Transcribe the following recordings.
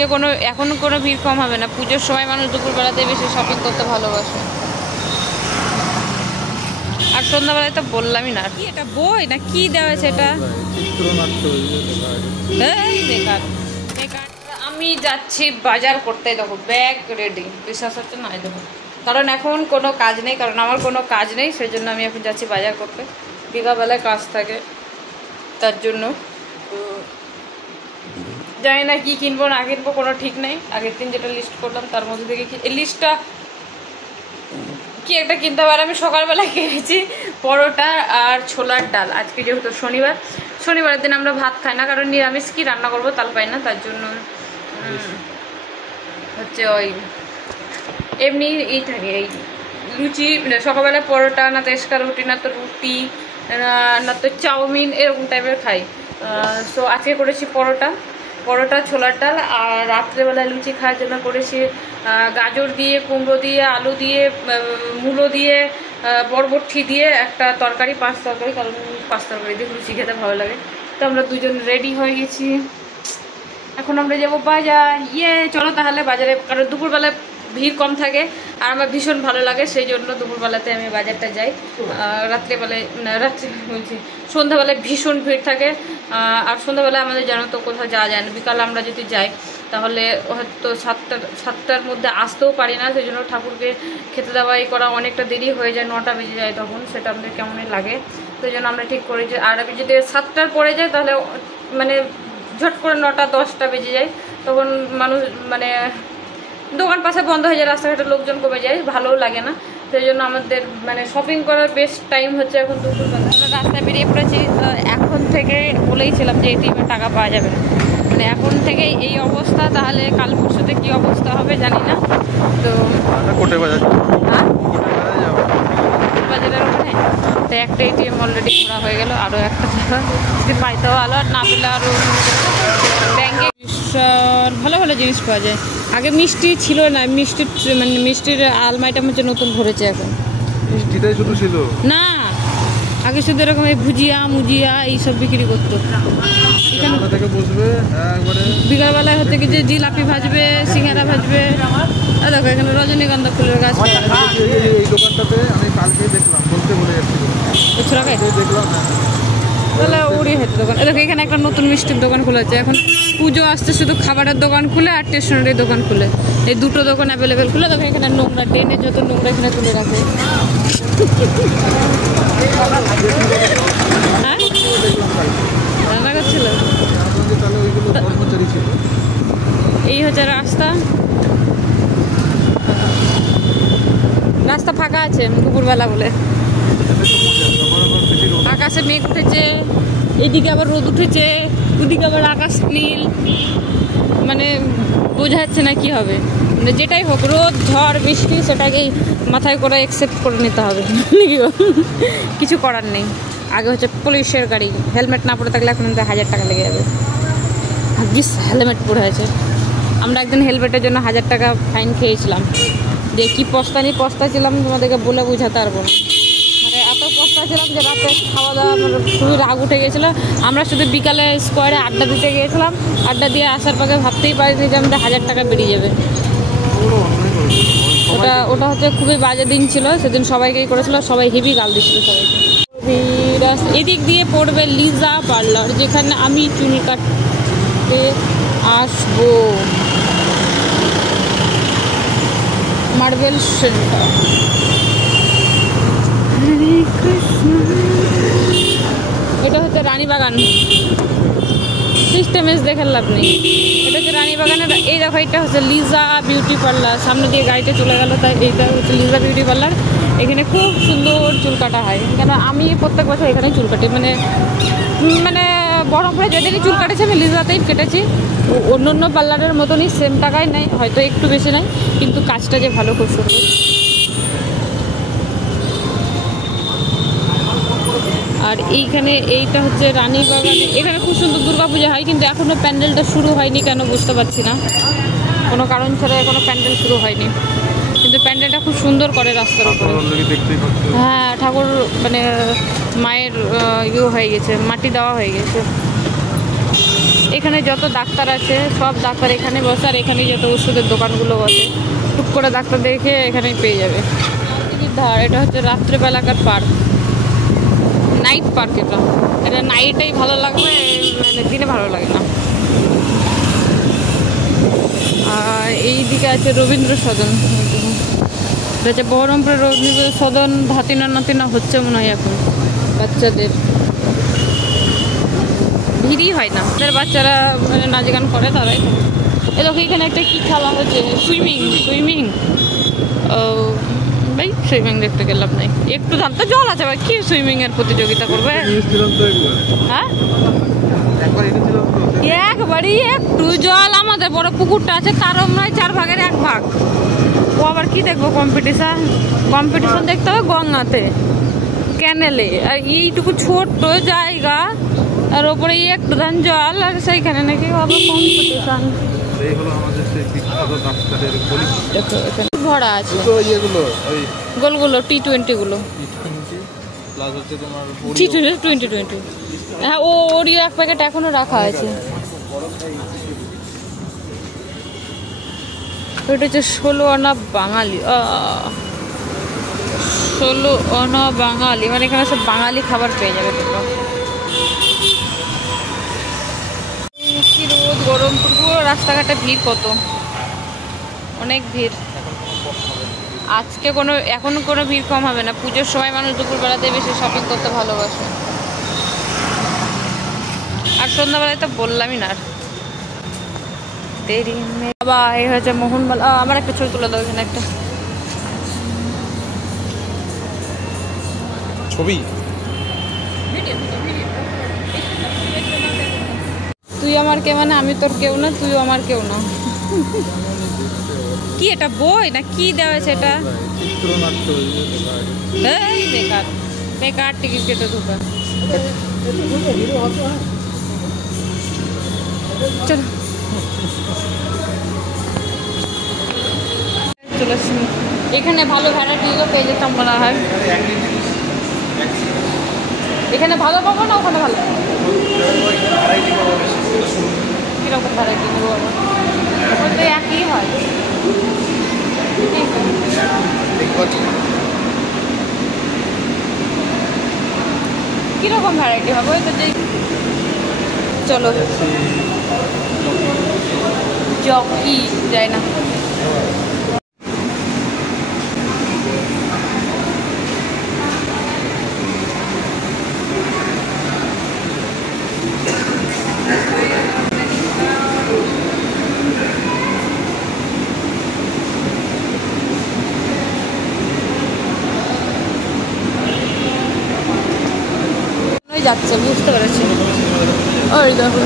এখন কোনো ভিড় কম হবে না। পুজোর সময় মানুষ দুপুরবেলাতে বেশি শপিং করতে ভালোবাসে। আর সন্ধ্যাবেলায় তো বললামই না। কি এটা বই না কি দেওয়া আছে এটা? বেকার বেকার। আমি যাচ্ছি বাজার করতে। দেখো ব্যাগ রেডি, বিশ্বাস হচ্ছে না? দেখো, কারণ এখন কোনো কাজ নেই, কারণ আমার কোনো কাজ নেই, সেই জন্য আমি এখন যাচ্ছি বাজার করতে। বিকালবেলায় কাজ থাকে, তার জন্য জানি না কি কিনবো না কিনবো, কোনো ঠিক নেই। আগের দিন যেটা লিস্ট করলাম তার মধ্যে থেকে এই লিস্টটা কি একটা কিনতে পারে। আমি সকালবেলায় কিনেছি পরোটা আর ছোলার ডাল। আজকে যেহেতু শনিবারের দিন আমরা ভাত খাই না, কারণ নিরামিষ কি রান্না করবো তাল পাই না, তার জন্য হচ্ছে ওই এমনি এই থাকে এই লুচি, সকালবেলায় পরোটা না তো এসকা রুটি, না তো রুটি, না তো চাউমিন, এরকম টাইপের খাই। সো আজকে করেছি পরোটা ছোলার ডাল। আর রাত্রেবেলায় লুচি খাওয়ার জন্য করেছি গাজর দিয়ে, কুমড়ো দিয়ে, আলু দিয়ে, মূলো দিয়ে, বরবটি দিয়ে একটা তরকারি, 5 তরকারি, কারণ 5 তরকারি দিয়ে লুচি খেতে ভালো লাগে। তো আমরা দুজন রেডি হয়ে গেছি, এখন আমরা যাবো বাজার। চলো তাহলে বাজারে, কারণ দুপুরবেলায় ভিড় কম থাকে আর আমার ভীষণ ভালো লাগে, সেই জন্য দুপুরবেলাতে আমি বাজারটা যাই। রাত্রে বলছি সন্ধ্যাবেলায় ভীষণ ভিড় থাকে। আর সন্ধ্যাবেলায় আমাদের জানো তো কোথাও যাওয়া যায় না। বিকালে আমরা যদি যাই তাহলে হয়তো 7টার মধ্যে আসতেও পারি না, সেই জন্য ঠাকুরকে খেতে দেওয়াই করা অনেকটা দেরি হয়ে যায়, 9টা বেজে যায় তখন, সেটা আমাদের কেমনই লাগে। সেই জন্য আমরা ঠিক করি যে, আর আমি যদি 7টার পরে যাই তাহলে মানে ঝট করে 9টা 10টা বেজে যায়, তখন মানুষ মানে দোকান পাশে বন্ধ হয়ে যায়, রাস্তাঘাটে লোকজন কমে যায়, ভালোও লাগে না। সেই জন্য আমাদের মানে শপিং করার বেস্ট টাইম হচ্ছে এখন দুপুরবেলা। আমরা রাস্তায় বেরিয়ে পড়েছি। এখন থেকে বলেইছিলাম যে এটিএমে টাকা পাওয়া যাবে না, মানে এখন থেকেই এই অবস্থা, তাহলে কাল পরশুতে কী অবস্থা হবে জানি না। তো বাজারের ওখানে তো একটা এটিএম অলরেডি ঘোরা হয়ে গেল, আরও একটা যদি পাইতে ভালো, আর না পেলে আরও ব্যাংকে ভালো ভালো জিনিস পাওয়া যায়। আগে মিষ্টি ছিল না, মিষ্টির আলমারিটা হচ্ছে নতুন ভরেছে এখন। মিষ্টিটাই শুধু ছিল না, আগে শুধু এরকম এই মুজিয়া এইসব বিক্রি করতো। বিকালবেলায় হচ্ছে কি যে জিলাপি ভাজবে, সিঙ্গারা ভাজবে। দেখো এখানে রজনীগন্ধা ফুলের গাছ। তাহলে ওরই হয়তো দোকান। দেখো এখানে একটা নতুন মিষ্টির দোকান খুলেছে। এখন পুজো আসতে শুধু খাবারের দোকান খুলে আর স্টেশনারি দোকান খুলে, এই দুটো দোকান অ্যাভেলেবেল খুলে। দেখো এখানে নোংরা, ড্রেনে যত নোংরা এখানে তুলে রাখে। হ্যাঁ রান্না করছিল। এই হচ্ছে রাস্তা ফাঁকা আছে দুপুরবেলা বলে। আকাশে মেঘ উঠেছে, এদিকে আবার রোদ উঠেছে, ওদিকে আবার আকাশ নীল, মানে বোঝা যাচ্ছে না কি হবে। মানে যেটাই হোক, রোদ ঝড় বৃষ্টি, সেটাকেই মাথায় করে অ্যাকসেপ্ট করে নিতে হবে, কিছু করার নেই। আগে হচ্ছে পুলিশের গাড়ি, হেলমেট না পরে থাকলে এখন 1000 টাকা লেগে যাবে। ভাগ্যিস হেলমেট পরে আছে। আমরা একদিন হেলমেটের জন্য 1000 টাকা ফাইন খেয়েছিলাম। যে কি পস্তাছিলাম তোমাদেরকে বলে বোঝাতে পারবো না। মানে এত পস্তাছিলাম যে রাতে খাওয়া দাওয়া খুবই রাগ উঠে গেছিলো। আমরা শুধু বিকালে স্কোয়ারে আড্ডা দিতে গিয়েছিলাম, আড্ডা দিয়ে আসার পরে ভাবতেই পারিনি যে আমাদের 1000 টাকা বেরিয়ে যাবে। ওটা হচ্ছে খুবই বাজে দিন ছিল সেদিন, সবাইকেই করেছিল, সবাই হেভি গাল দিচ্ছিল সবাইকে। এদিক দিয়ে পড়বে লিজা পার্লার, যেখানে আমি চুল কাটতে আসবো। Marble centre. এটা হচ্ছে রানীবাগান। সিস্টেমেস দেখে লাভ নেই। এটা হচ্ছে রানীবাগানের। এই দেখো এটা হচ্ছে লিজা বিউটি পার্লার। সামনে দিয়ে গাড়িতে চলে গেল, তাই এইটা হচ্ছে লিজা বিউটি পার্লার। এখানে খুব সুন্দর চুল কাটা হয়। কেন আমি প্রত্যেক বছর এখানেই চুল কাটি। মানে বহরমপুরে যেদিনই চুল কাটেছি আমি লিজাতেই কেটেছি। অন্য পার্লারের মতনই সেম টাকায় নেয়, হয়তো একটু বেশি নেয়, কিন্তু কাজটা যে ভালো, খুব সুন্দর। আর এইটা হচ্ছে রানীবাগান। এখানে খুব সুন্দর দুর্গাপূজা হয়, কিন্তু এখনও প্যান্ডেলটা শুরু হয়নি, কেন বুঝতে পারছি না। কোনো কারণ ছাড়া এখনও প্যান্ডেল শুরু হয়নি, কিন্তু প্যান্ডেলটা খুব সুন্দর করে রাস্তার উপরে। হ্যাঁ ঠাকুর মানে মায়ের ইয়ে হয়ে গেছে, মাটি দেওয়া হয়ে গেছে। এখানে যত ডাক্তার আছে সব ডাক্তার এখানে বসে, আর এখানে যত ওষুধের দোকানগুলো বসে, টুক করে ডাক্তার দেখে এখানেই পেয়ে যাবে। ধার এটা হচ্ছে রাত্রেবেলাকার পার্ক, নাইট পার্ক। এটা নাইটেই ভালো লাগবে, মানে দিনে ভালো লাগে না। আর এই দিকে আছে রবীন্দ্র সদন, এটা হচ্ছে বহরমপুরের রবীন্দ্র সদন। ধাতিনা নাতিনা হচ্ছে মনে হয় এখন বাচ্চাদের, ভিড়ই হয় না, তাদের বাচ্চারা মানে নাচ গান করে তারাই। এরকম এখানে একটা কি খেলা হচ্ছে, সুইমিং। ও ভাই সুইমিং দেখতে গেলাম নাই, একটু জানতো জল আছে ভাই, কি সুইমিং এর প্রতিযোগিতা করবে? হ্যাঁ একবারই একটু জল, আমাদের বড় পুকুরটা আছে তারও নয় 4 ভাগের 1 ভাগ। ও আবার কি দেখবো কম্পিটিশন দেখতে হবে গঙ্গাতে, ক্যানেলে, আর এইটুকু ছোট্ট জায়গা আর ওপরে একটু ধান জল, আর সেইখানে নাকি হবে কম্পিটিশন। ভরা আছে গোলগুলো T20 গুলো, T20। হ্যাঁ ওরই 1 প্যাকেট এখনো রাখা আছে। ওটা হচ্ছে 16 আনা বাঙালি, 16 আনা বাঙালি, মানে এখানে সব বাঙালি খাবার পেয়ে যাবে তোমরা। কি রোদ, গরম, পুরো রাস্তাঘাটে ভিড়, কত অনেক ভিড়। আজকে এখন কোনো ভিড় কম হবে না, পুজোর সময় মানুষ দুপুরবেলাতে বেশি শপিং করতে ভালোবাসে। আর সন্ধ্যাবেলায় তো বললামই না। আর দেরি বাবা, এই হচ্ছে মোহনবালা। আমার একটা ছবি তুলে দাও এখানে, একটা ছবি। তুই আমার কে মানে আমি তোর কেউ না, তুইও আমার কেউ না। কি এটা বই না কি দেওয়া আছে এটা? বেকার বেকার টিকিট কেটে ঢুকা। চলো চলে আসছি। এখানে ভালো ভ্যারাইটিও পেয়ে যেতাম মনে হয়। এখানে ভালো পাবো না ওখানে ভালো? কীরকম ভ্যারাইটি নেবো আবার? ওখানে তো একই হয়। কীরকম ভ্যারাইটি হবে ওই তো যে। চলো জকি যায় না। যাচ্ছে বুঝতে পেরেছি। ওই দেখো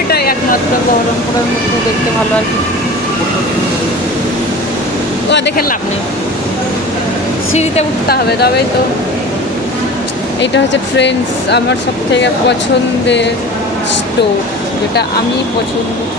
এটাই একমাত্র বহরমপুরের মধ্যে দেখতে ভালো আর কি। ও দেখে লাভ নেই, সিঁড়িতে উঠতে হবে তবেই তো। এটা হচ্ছে ফ্রেন্ডস, আমার সব থেকে পছন্দের স্টোর, যেটা আমি পছন্দ করি।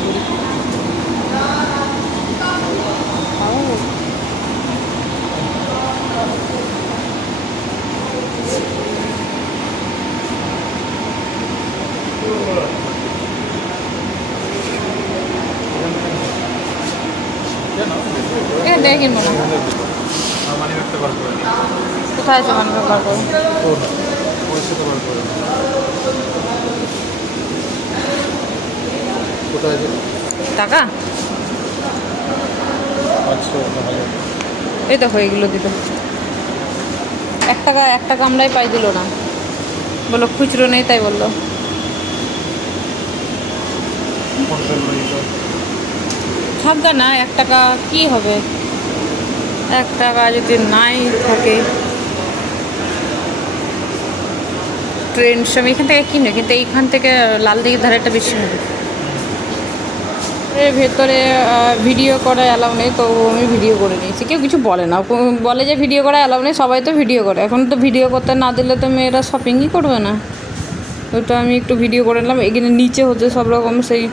দেখে কিনবো না। কোথায় আছে মানি ব্যাগ বার করো? টাকা এই তো হয়ে গেল দিল। 1 টাকা আমরাই পাই দিল না, বলো খুচরো নেই তাই বললো। থাকবে না 1 টাকা কি হবে, 1 টাকা যদি নাই থাকে। ট্রেন সময় এখান থেকে কিনে, কিন্তু এইখান থেকে লালদিঘির ধারেটা বেশি হবে। ভেতরে ভিডিও করা অ্যালাউ নেই, তো আমি ভিডিও করে নিয়েছি। কেউ কিছু বলে না, বলে যে ভিডিও করা অ্যালাউ নেই, সবাই তো ভিডিও করে। এখন তো ভিডিও করতে না দিলে তো মেয়েরা শপিংই করবে না। ওইটা আমি একটু ভিডিও করে নিলাম। এখানে নিচে হচ্ছে সব রকম সেই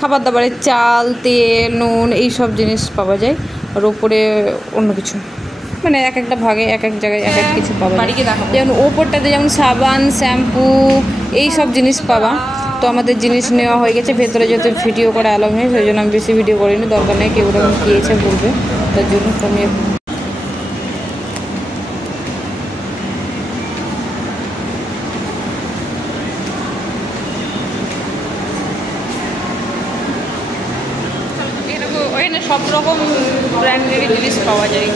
খাবার দাবারের চাল, তেল, নুন এইসব জিনিস পাওয়া যায়। আর ওপরে অন্য কিছু, মানে এক একটা ভাগে এক এক জায়গায় এক এক কিছু পাওয়া যায়। যেমন ওপরটাতে যেমন সাবান, শ্যাম্পু এই সব জিনিস পাওয়া। তো আমাদের জিনিস নেওয়া হয়ে গেছে, ভেতরে যেহেতু ভিডিও করা অ্যালাউ নেই সেই জন্য আমি বেশি ভিডিও করিনি, দরকার নেই, কেউ ওরকম গিয়েছে বলবে, তার জন্য কমিয়ে। ওখানে সব রকম ব্র্যান্ডেরই জিনিস পাওয়া যায়।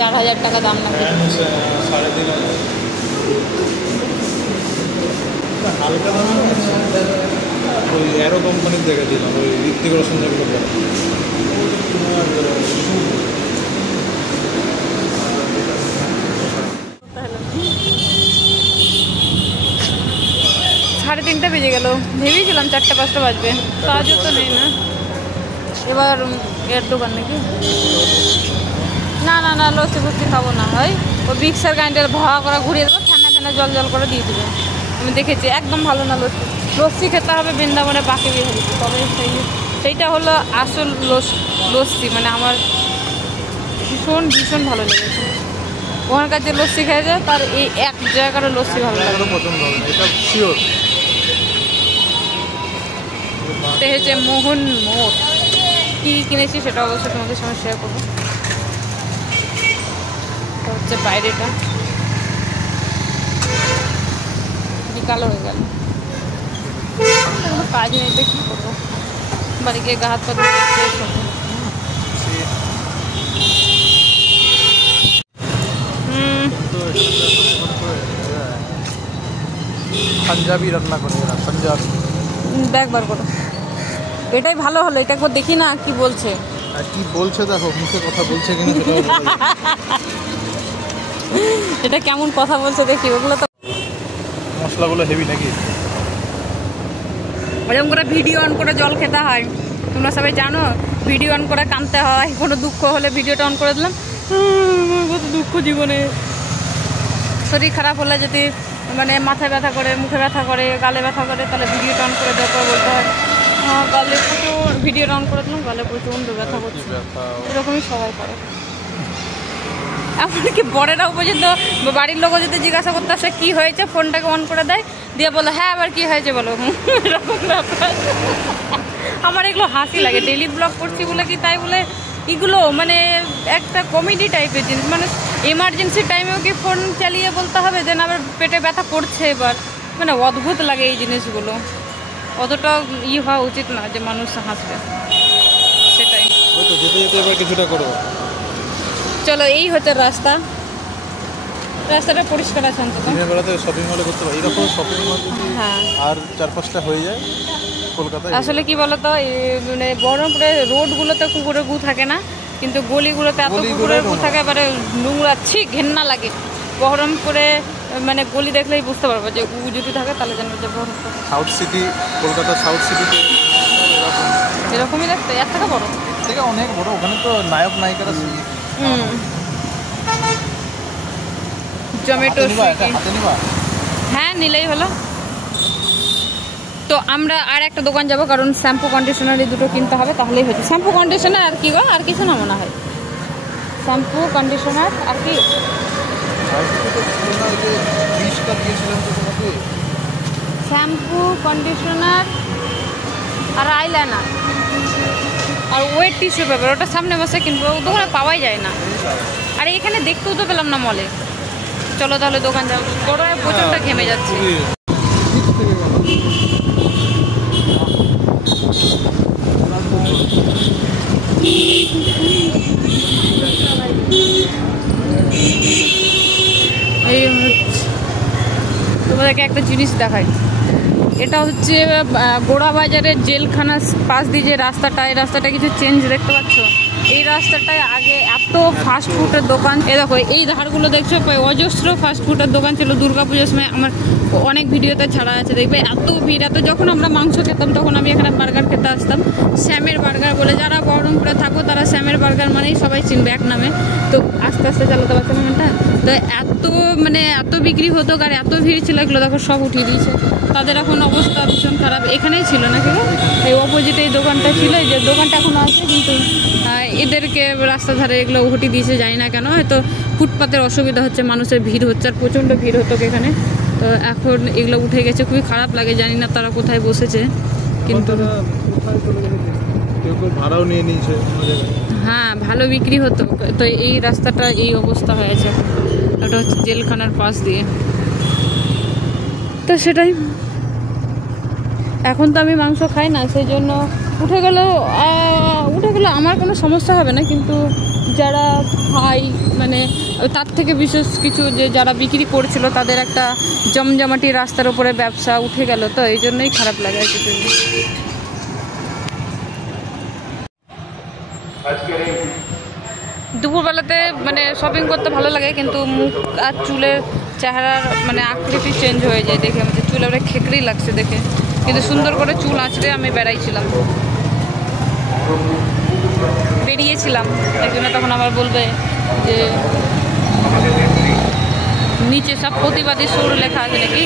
4,000 টাকা দাম লাগে। হালকা দাম ওই অ্যারো কোম্পানির দেখেছিলাম, ওই ঋত্বিক রোশন যেগুলো করে। 3:30 বেজে গেল, ভেবেছিলাম 4-5টা বাজবে, কাজও তো নেই না। এবার এর দোকান নাকি? না না না, লস্যি ফস্যি খাবো না, হয় ওই মিক্সার গ্রাইন্ডার ভাড়া করে ঘুরিয়ে দেবো, ঠান্ডা ঠান্ডা জল জল করে দিয়ে দেবে। আমি দেখেছি একদম ভালো না লস্যি। লস্যি খেতে হবে বৃন্দাবনে বাকি বিহারি, তবে সেইটা হলো আসল লস্যি, মানে আমার ভীষণ ভীষণ ভালো লেগেছে। ওখানকার যে লস্যি খেয়েছে তার এই এক জায়গার লস্যি ভালো লাগে, পছন্দ হবে এটা শিওর। এটা হচ্ছে মোহন মোড়। কী কিনেছি সেটা অবশ্যই তোমাদের সঙ্গে শেয়ার করবো। এটা হচ্ছে বাইরেটা, বিকাল হয়ে গেল, কোনো কাজ নেই তো কী করবো, বাড়ি গিয়ে গা হাত পা ধুয়ে ফ্রেশ হবো। পাঞ্জাবি রান্না করে এরা, পাঞ্জাবি। দেখ বার করো, এটাই ভালো হলো, এটা একবার দেখি না কি বলছে। আর কি বলছে দেখো, মুখে কথা বলছে কিনা এটা কেমন কথা বলছে দেখি। ওগুলো তো মশলাগুলো হেভি নাকি? ওরকম করে ভিডিও অন করে জল খেতে হয়, তোমরা সবাই জানো। ভিডিও অন করে কাঁদতে হয়, কোনো দুঃখ হলে ভিডিওটা অন করে দিলাম, কত দুঃখ জীবনে। শরীর খারাপ হলে যদি মানে মাথায় ব্যথা করে, মুখে ব্যথা করে, গালে ব্যথা করে, তাহলে ভিডিওটা অন করে দেওয়ার পর বলতে হয় গালে প্রচুর, ভিডিওটা অন করে দিলাম গালে প্রচণ্ড ব্যথা করছে। এরকমই সবাই করে, এমনকি বড়েরাও পর্যন্ত, বাড়ির লোকও যদি জিজ্ঞাসা করতে আসে কী হয়েছে, ফোনটাকে অন করে দেয়, দিয়ে বলো হ্যাঁ আবার কী হয়েছে বলো, এরকম ব্যাপার। আমার এগুলো হাসি লাগে, ডেইলি ব্লগ করছি বলে কি তাই বলে এগুলো মানে একটা কমেডি টাইপের জিনিস। মানে এমার্জেন্সি টাইমেও কি ফোন চালিয়ে বলতে হবে যে না আবার পেটে ব্যথা করছে এবার, মানে অদ্ভুত লাগে এই জিনিসগুলো। অতটা হওয়া উচিত না যে মানুষ হাসবে, সেটাই। যেতে যেতে এবার কিছুটা করো। চলো, এই হচ্ছে রাস্তা, রাস্তাটা পরিষ্কার আছে অন্তত। দিনের বেলাতে শপিং মলে করতে পারি, এরকম শপিং মল হ্যাঁ, আর 4-5টা হয়ে যায় কলকাতায়। আসলে কি বলতো, মানে বহরমপুরে রোডগুলোতে কুকুরের গু থাকে না, কিন্তু গলিগুলোতে এত কুকুরের গু থাকে, এবারে নোংরা, ছি ঘেন্না লাগে। বহরমপুরে মানে গলি দেখলেই বুঝতে পারবো যে গু যদি থাকে তাহলে জানবো যে Baharampur. South city, Kolkata south সিটিতে এরকমই দেখতে, এর থেকে বড়, থেকে অনেক বড়। ওখানে তো নায়ক নায়িকারা জমেটো, হ্যাঁ নিলেই হলো। তো আমরা আর একটা দোকান যাবো, কারণ শ্যাম্পু কন্ডিশনার এই দুটো কিনতে হবে, তাহলেই হচ্ছে। শ্যাম্পু কন্ডিশনার আর কি গো, আর কিছু না মনে হয়। শ্যাম্পু কন্ডিশনার আর কি, শ্যাম্পু কন্ডিশনার আর আইলাইনার আর ওয়েট টিস্যু পেপার, ওটা সামনে বসে কিনবো, দোকানে পাওয়াই যায় না। আর এখানে দেখতেও তো পেলাম না মলে। চলো তাহলে দোকান যাবো, গরমে প্রচণ্ড ঘেমে যাচ্ছে। এই তোমাদেরকে একটা জিনিস দেখাই, এটা হচ্ছে গোড়াবাজারের জেলখানার পাশ দিয়ে যে রাস্তাটা, এই রাস্তাটা কিছু চেঞ্জ দেখতে পাচ্ছ। এই রাস্তাটায় আগে এত ফাস্টফুডের দোকান, এ দেখো এই ধারগুলো দেখছো, অজস্র ফাস্টফুডের দোকান ছিল। দুর্গাপুজোর সময় আমার অনেক ভিডিওতে ছাড়া আছে, দেখবে এত ভিড়, এত। যখন আমরা মাংস খেতাম তখন আমি এখানে বার্গার খেতে আসতাম, শ্যামের বার্গার বলে। যারা বহরমপুরে থাকো তারা শ্যামের বার্গার মানেই সবাই চিনবে এক নামে। তো আস্তে আস্তে চালাতে পারছিলাম এটা, তো এত মানে এত বিক্রি হতো আর এত ভিড় ছিল, এগুলো দেখো সব উঠিয়ে দিয়েছে। তাদের এখন অবস্থা ভীষণ খারাপ। এখানেই ছিল নাকি, এই অপোজিটে এই দোকানটা ছিল, এই যে দোকানটা এখন আছে, কিন্তু এদেরকে রাস্তা ধারে এগুলো উঠিয়ে দিয়েছে, জানি না কেন। হয়তো ফুটপাতের অসুবিধা হচ্ছে, মানুষের ভিড় হচ্ছে, আর প্রচণ্ড ভিড় হতো এখানে। তো এখন এগুলো উঠে গেছে, খুবই খারাপ লাগে, জানি না তারা কোথায় বসেছে, কিন্তু ভাড়াও নিয়ে নিয়েছে। হ্যাঁ, ভালো বিক্রি হতো। তো এই রাস্তাটা এই অবস্থা হয়েছে। এটা হচ্ছে জেলখানার পাশ দিয়ে। তো সেটাই, এখন তো আমি মাংস খাই না, সেই জন্য উঠে গেলে আমার কোনো সমস্যা হবে না, কিন্তু যারা খাই মানে তার থেকে বিশেষ কিছু যে যারা বিক্রি করছিল তাদের একটা জমজমাটি রাস্তার উপরে ব্যবসা উঠে গেল, তো এই জন্যই খারাপ লাগে আর কিছু। দুপুরবেলাতে মানে শপিং করতে ভালো লাগে, কিন্তু মুখ আর চুলের চেহারার মানে আকৃতি চেঞ্জ হয়ে যায় দেখে, আমাদের চুল এবারে খেকড়ি লাগছে দেখে, কিন্তু সুন্দর করে চুল আঁচড়ে আমি বেরিয়েছিলাম, এই জন্য তখন আবার বলবে যে নিচে সব প্রতিবাদী সুর লেখা আছে নাকি।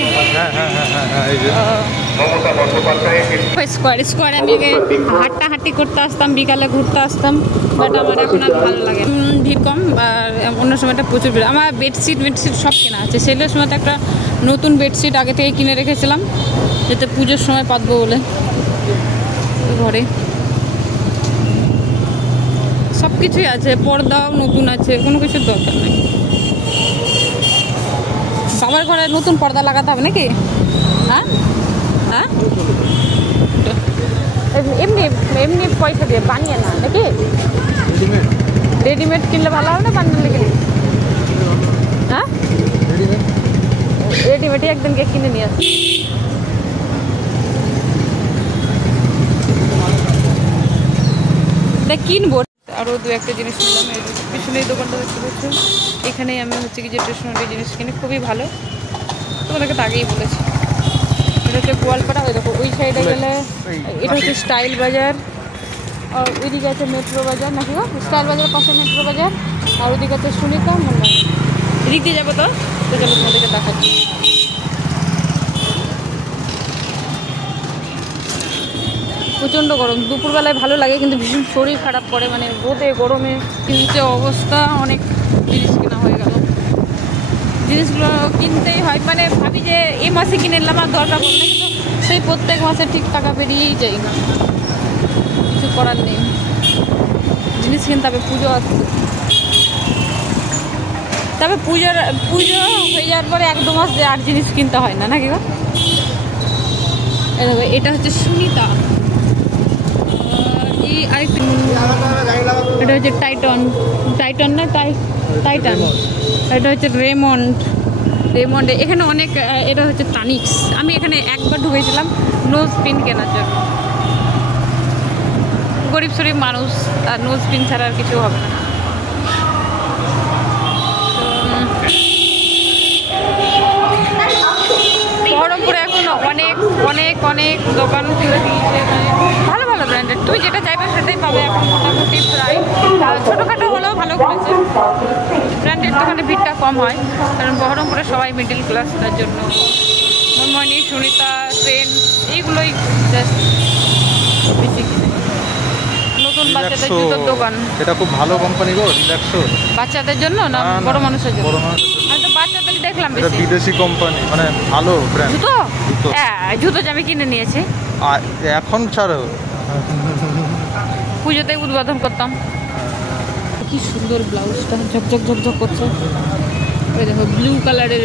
স্কোয়ারে আমি আগে হাঁটাহাঁটি করতে আসতাম, বিকালে ঘুরতে আসতাম, বাট আমার এখন আর ভালো লাগে, ভিড় কম, আর অন্য সময়টা প্রচুর ভিড়। আমার বেডশিট সব কেনা আছে, সেলের সময় তো একটা নতুন বেডশিট আগে থেকে কিনে রেখেছিলাম, যাতে পুজোর সময় পাতবো বলে। ঘরে সব কিছুই আছে, পর্দাও নতুন আছে, কোনো কিছুর দরকার নেই। বাবার ঘরে নতুন পর্দা লাগাতে হবে নাকি? হ্যাঁ হ্যাঁ, এমনি এমনি পয়সা দিয়ে বানিয়ে না নাকি? রেডিমেড কিনলে ভালো হবে না বানিয়ে কিনলে? হ্যাঁ, রেডিমেডই একদিনকে কিনে নিয়ে আসি। কিনবো আরও দু একটা জিনিস কিনলাম। পিছনে এই দোকানটা দেখতে পাচ্ছি, এখানেই আমি হচ্ছে কি যে স্টেশনারি জিনিস কিনি, খুবই ভালো, তোমাদেরকে তো আগেই বলেছি। এটা হচ্ছে গোয়ালপাড়া, ওই দেখো ওই সাইডে গেলে এটা হচ্ছে স্টাইল বাজার, আর ওইদিকে আছে মেট্রো বাজার নাকি গো, স্টাইল বাজারের পাশে মেট্রো বাজার, আর ওইদিকে আছে সুনিতা মনে, এদিক দিয়ে যাবো। তো চলো তোমাদেরকে দেখাচ্ছি। প্রচণ্ড গরম, দুপুরবেলায় ভালো লাগে, কিন্তু ভীষণ শরীর খারাপ করে, মানে রোদে গরমে কিনতে অবস্থা, অনেক জিনিস কেনা হয়ে গেল। জিনিসগুলো কিনতেই হয়, মানে ভাবি যে এই মাসে কিনে নিলাম আর দরকার পড়ে না, কিন্তু সেই প্রত্যেক মাসে ঠিক টাকা বেরিয়েই যায় না, কিছু করার নেই, জিনিস কিনতে হবে। পুজো আসছে, তবে পুজো হয়ে যাওয়ার পরে 1-2 মাস যে আর জিনিস কিনতে হয় না নাকি গো। এটা হচ্ছে সুনিতা, এই আরেকটা এটা হচ্ছে টাইটন না টাইটান, এটা হচ্ছে রেমন্ড। এখানে অনেক, এটা হচ্ছে তানিক্স। আমি এখানে একবার ঢুকেছিলাম নোজ পিন কেনার জন্য, গরিব শরীফ মানুষ, আর নোজ পিন ছাড়া আর কিছু হবে না। বহরমপুরে এখন অনেক অনেক অনেক দোকান খুলে দিয়েছে, ভালো ভালো ব্র্যান্ডেড, তুমি যেটা চাইবে সেটাই পাবে এখন মোটামুটি প্রায়। ছোটোখাটো হলেও ভালো করেছে, ব্র্যান্ডেড দোকানে ভিড়টা কম হয়, কারণ বহরমপুরে সবাই মিডিল ক্লাস, তার জন্য মনমনি, সুনিতা, ট্রেন এইগুলোই জাস্ট বেশি কিনে। নতুন বাচ্চাদের জুতোর দোকান, এটা খুব ভালো কোম্পানি গো, রিল্যাক্সো। বাচ্চাদের জন্য না বড় মানুষের জন্য? আমি তো বাচ্চাদের দেখলাম বেশি। বিদেশি কোম্পানি, মানে ভালো ব্র্যান্ড জুতো। হ্যাঁ, জুতো আমি কিনে নিয়েছি, এখন ছাড়ো, পুজোতে উদ্বোধন করতাম। কি সুন্দর ব্লাউজটা, ঝকঝক করছে। ওই দেখো ব্লু কালারের,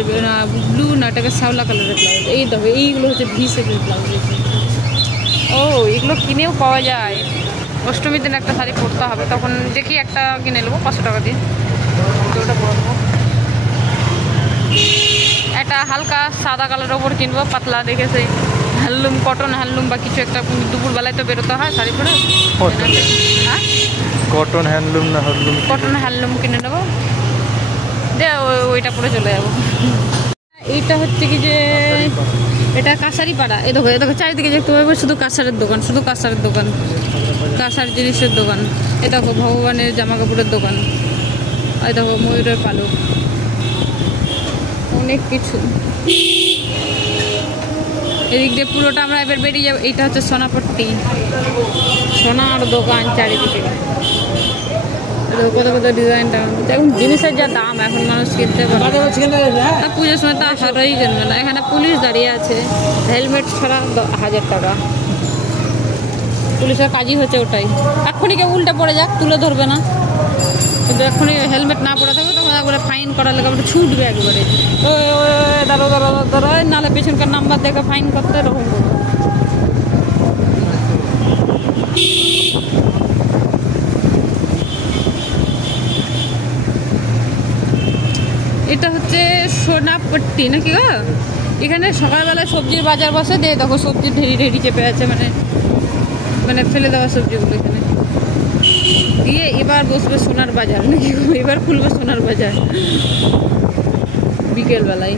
ব্লু না এটাকে শ্যাওলা কালারের ব্লাউজ। এই দেখো এইগুলো হচ্ছে ভি শেপের ব্লাউজ। ও, এগুলো কিনেও পাওয়া যায়। অষ্টমীর দিন একটা শাড়ি পরতে হবে, তখন দেখি একটা কিনে নেবো 500 টাকা দিয়ে, ওটা পরবো। একটা হালকা সাদা কালারের ওপর কিনবো, পাতলা দেখে, সেই হ্যান্ডলুম, কটন হ্যান্ডলুম বা কিছু একটা। দুপুরবেলায় তো বেরোতে হয় শাড়ি পরে। হ্যাঁ, কটন হ্যান্ডলুম কিনে নেবো, দে ওইটা পরে চলে যাবো। এইটা হচ্ছে কি যে এটা কাছারি পাড়া। এই দেখো চারিদিকে দেখতে পাবে শুধু কাঁসারের দোকান, কাঁসার জিনিসের দোকান। এই দেখো ভগবানের জামা কাপড়ের দোকান, এই দেখো ময়ূরের পালক, অনেক কিছু। এদিক দিয়ে পুরোটা আমরা এবার বেরিয়ে যাবো। এইটা হচ্ছে সোনাপট্টি, সোনার দোকান চারিদিকে। কত কত ডিজাইন এখন জিনিসের যা দাম এখন মানুষ কিনতে পারে না। পুজোর সময় তো আসাটাই কিনবে না। এখানে পুলিশ দাঁড়িয়ে আছে, হেলমেট ছাড়া 1000 টাকা। পুলিশের কাজই হচ্ছে ওটাই। এক্ষুনি কেউ উল্টে পড়ে যাক, তুলে ধরবে না, কিন্তু এক্ষুনি হেলমেট না পরে থাকবে তখন একবারে ফাইন করার লেগে একবারে ছুটবে একবারে, দাঁড়ো দাঁড়ো দাঁড়ো, নাহলে পেছনকার নাম্বার দেখে ফাইন করতে এরকম করবে। এটা হচ্ছে সোনাপট্টি নাকি গো? এখানে সকালবেলায় সবজির বাজার বসে, দিয়ে দেখো সবজি ঢেরি ঢেরি চেপে আছে, মানে ফেলে দেওয়া সবজিগুলো এখানে দিয়ে। এবার বসবে সোনার বাজার নাকি, এবার খুলবে সোনার বাজার বিকেলবেলায়।